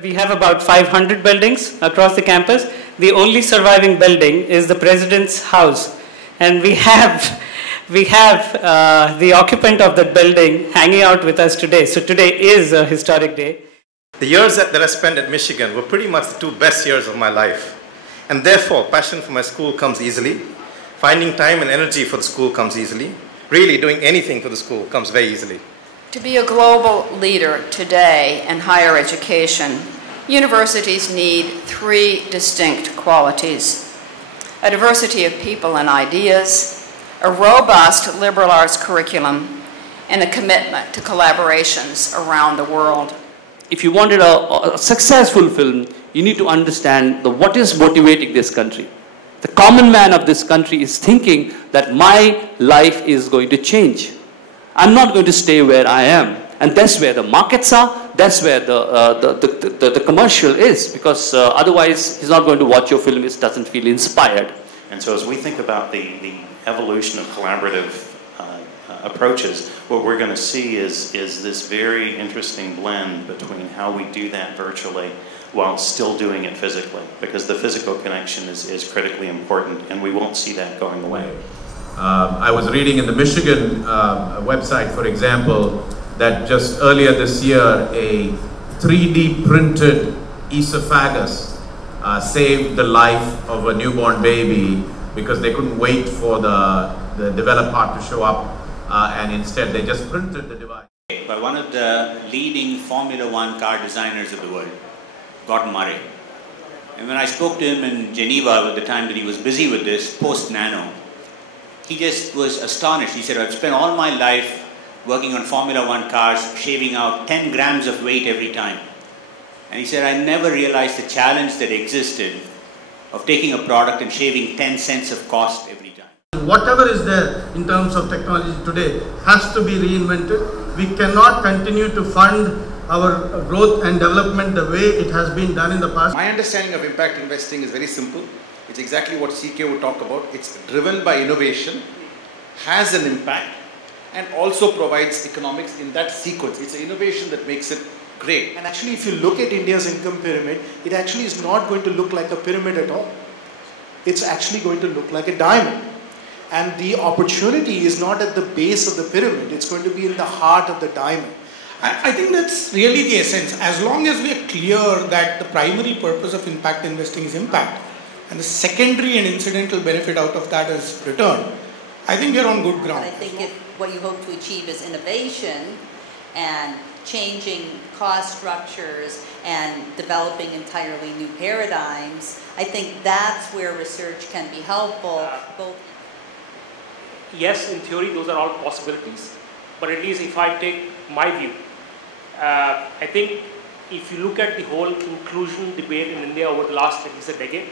We have about 500 buildings across the campus. The only surviving building is the president's house. And we have the occupant of that building hanging out with us today. So today is a historic day. The years that I spent at Michigan were pretty much the two best years of my life. And therefore, passion for my school comes easily. Finding time and energy for the school comes easily. Really doing anything for the school comes very easily. To be a global leader today in higher education, universities need three distinct qualities: a diversity of people and ideas, a robust liberal arts curriculum, and a commitment to collaborations around the world. If you wanted a successful film, you need to understand what is motivating this country. The common man of this country is thinking that my life is going to change. I'm not going to stay where I am. And that's where the markets are, that's where the commercial is, because otherwise he's not going to watch your film, he doesn't feel inspired. And so as we think about the evolution of collaborative approaches, what we're going to see is this very interesting blend between how we do that virtually while still doing it physically, because the physical connection is critically important, and we won't see that going away. I was reading in the Michigan website, for example, that just earlier this year, a 3D printed esophagus saved the life of a newborn baby because they couldn't wait for the developed part to show up, and instead they just printed the device. By one of the leading Formula One car designers of the world, Gordon Murray. And when I spoke to him in Geneva at the time that he was busy with this, post-Nano, he just was astonished. He said, I've spent all my life working on Formula One cars, shaving out 10 grams of weight every time. And he said, I never realized the challenge that existed of taking a product and shaving 10 cents of cost every time. Whatever is there in terms of technology today has to be reinvented. We cannot continue to fund our growth and development the way it has been done in the past. My understanding of impact investing is very simple. It's exactly what CK would talk about. It's driven by innovation, has an impact, and also provides economics in that sequence. It's an innovation that makes it great. And actually, if you look at India's income pyramid, it actually is not going to look like a pyramid at all. It's actually going to look like a diamond. And the opportunity is not at the base of the pyramid, it's going to be in the heart of the diamond. I think that's really the essence. As long as we are clear that the primary purpose of impact investing is impact, and the secondary and incidental benefit out of that is return, I think we are on good ground. But I think if what you hope to achieve is innovation and changing cost structures and developing entirely new paradigms, I think that's where research can be helpful. Yes, in theory, those are all possibilities. But at least if I take my view, I think if you look at the whole inclusion debate in India over the last at least a decade,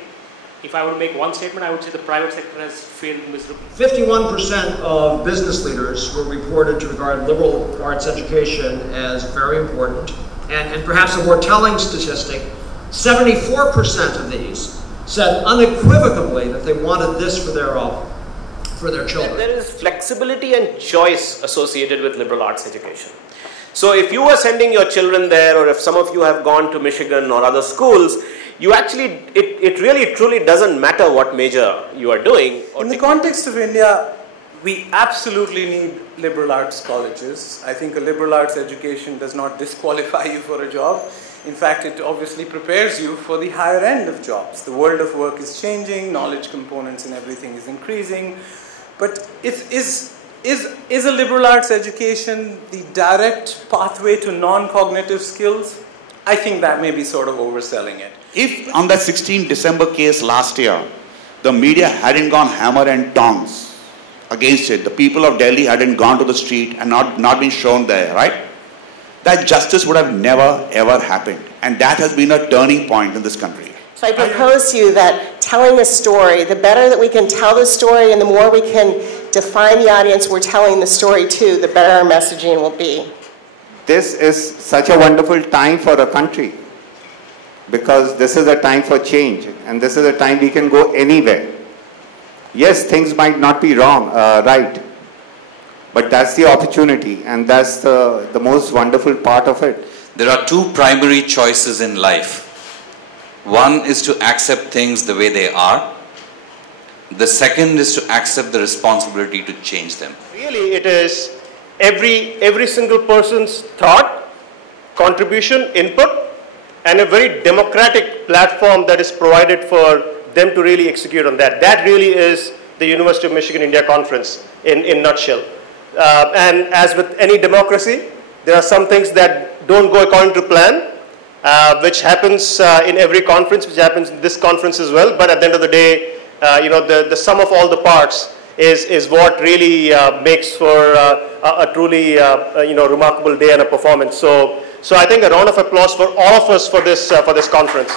if I were to make one statement, I would say the private sector has failed miserably. 51% of business leaders were reported to regard liberal arts education as very important. And perhaps a more telling statistic, 74% of these said unequivocally that they wanted this for their children. There is flexibility and choice associated with liberal arts education. So if you are sending your children there, or if some of you have gone to Michigan or other schools, you actually, it really truly doesn't matter what major you are doing. In the context of India, we absolutely need liberal arts colleges. I think a liberal arts education does not disqualify you for a job. In fact, it obviously prepares you for the higher end of jobs. The world of work is changing, knowledge components and everything is increasing. But is a liberal arts education the direct pathway to non-cognitive skills? I think that may be sort of overselling it. If on that 16 December case last year, the media hadn't gone hammer and tongs against it, the people of Delhi hadn't gone to the street and not been shown there, right? That justice would have never ever happened. And that has been a turning point in this country. So I propose to you that telling a story, the better that we can tell the story and the more we can define the audience we're telling the story to, the better our messaging will be. This is such a wonderful time for the country, because this is a time for change, and this is a time we can go anywhere. Yes, things might not be right, but that's the opportunity, and that's the most wonderful part of it. there are two primary choices in life. One is to accept things the way they are. The second is to accept the responsibility to change them. Really, it is every single person's thought, contribution, input, and a very democratic platform that is provided for them to really execute on that. That really is the University of Michigan India Conference in a nutshell. And as with any democracy, there are some things that don't go according to plan, which happens in every conference, which happens in this conference as well. But at the end of the day, the sum of all the parts is what really makes for a truly remarkable day and a performance. So I think a round of applause for all of us for this conference.